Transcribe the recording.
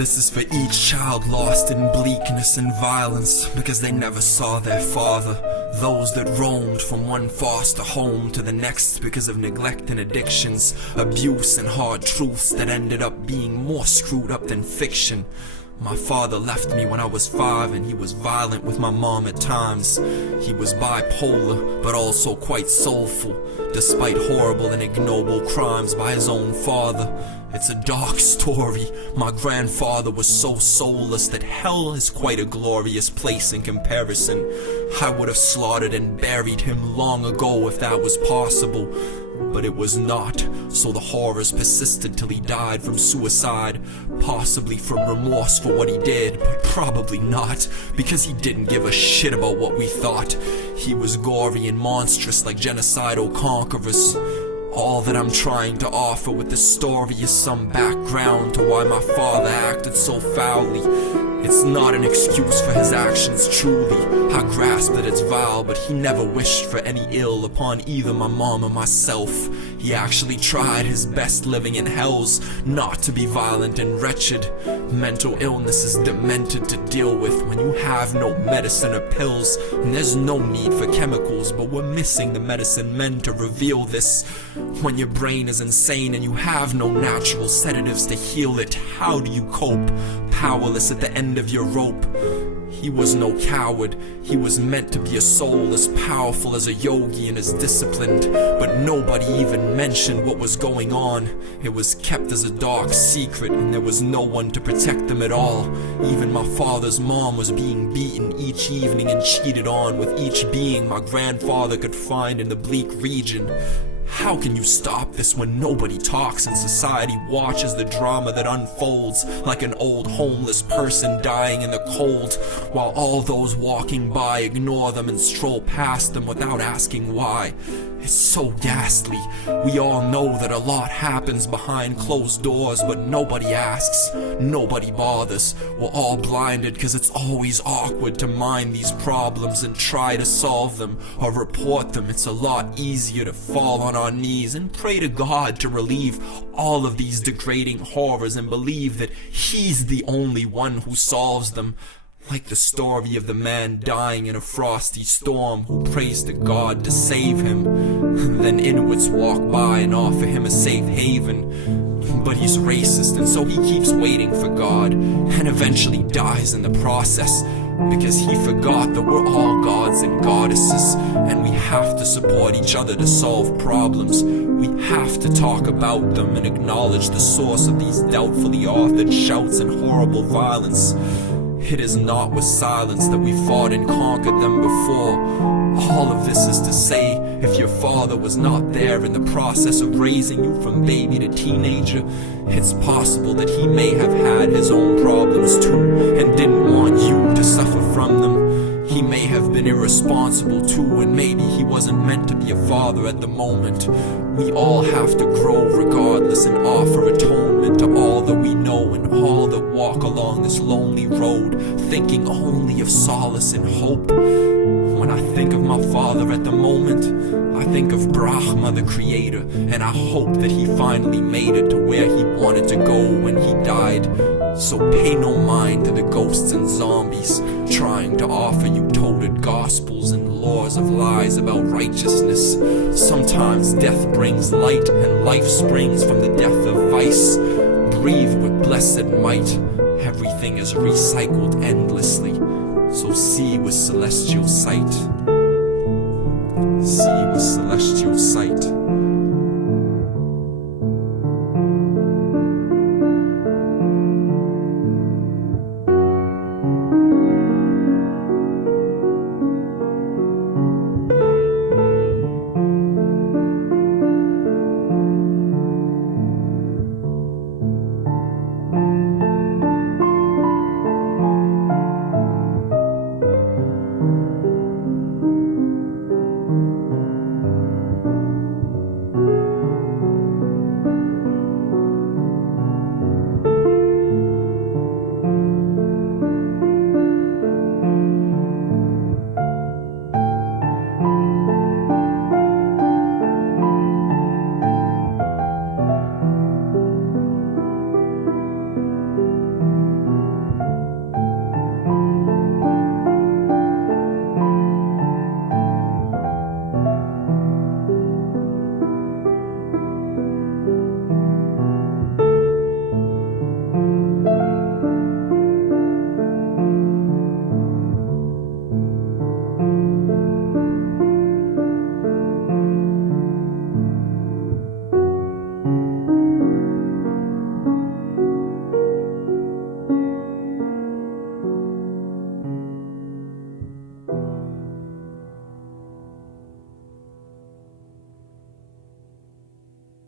This is for each child lost in bleakness and violence, because they never saw their father. Those that roamed from one foster home to the next because of neglect and addictions, abuse and hard truths that ended up being more screwed up than fiction. My father left me when I was 5, and he was violent with my mom at times. He was bipolar, but also quite soulful, despite horrible and ignoble crimes by his own father. It's a dark story. My grandfather was so soulless that hell is quite a glorious place in comparison. I would have slaughtered and buried him long ago if that was possible. But it was not, so the horrors persisted till he died from suicide, possibly from remorse for what he did, but probably not, because he didn't give a shit about what we thought. He was gory and monstrous like genocidal conquerors. All that I'm trying to offer with this story is some background to why my father acted so foully. It's not an excuse for his actions, truly. I grasp that it's vile, but he never wished for any ill upon either my mom or myself. He actually tried his best living in hells not to be violent and wretched. Mental illness is demented to deal with when you have no medicine or pills, and there's no need for chemicals, but we're missing the medicine men to reveal this. When your brain is insane and you have no natural sedatives to heal it, how do you cope? Powerless at the end of your rope. He was no coward. He was meant to be a soul as powerful as a yogi and as disciplined, but nobody even mentioned what was going on. It was kept as a dark secret, and there was no one to protect them at all. Even my father's mom was being beaten each evening and cheated on with each being my grandfather could find in the bleak region. How can you stop this when nobody talks and society watches the drama that unfolds like an old homeless person dying in the cold, while all those walking by ignore them and stroll past them without asking why? It's so ghastly. We all know that a lot happens behind closed doors, but nobody asks, nobody bothers. We're all blinded because it's always awkward to mind these problems and try to solve them or report them. It's a lot easier to fall on our knees and pray to God to relieve all of these degrading horrors and believe that He's the only one who solves them. Like the story of the man dying in a frosty storm who prays to God to save him. Then Inuits walk by and offer him a safe haven. But he's racist, and so he keeps waiting for God, and eventually dies in the process, because he forgot that we're all gods and goddesses, and we have to support each other to solve problems. We have to talk about them and acknowledge the source of these doubtfully authored shouts and horrible violence. It is not with silence that we fought and conquered them before. All of this is to say, if your father was not there in the process of raising you from baby to teenager, it's possible that he may have had his own problems too, and didn't want you to suffer from them. He may have been irresponsible too, and maybe he wasn't meant to be a father at the moment. We all have to grow regardless and offer atonement to all that we know and all that walk along this lonely road, thinking only of solace and hope. When I think of my father at the moment, I think of Brahma, the creator, and I hope that he finally made it to where he wanted to go when he died. So pay no mind to the ghosts and zombies trying to offer you toted gospels and laws of lies about righteousness. Sometimes death brings light, and life springs from the death of vice. Breathe with blessed might. Everything is recycled endlessly. So see with celestial sight. See with celestial sight.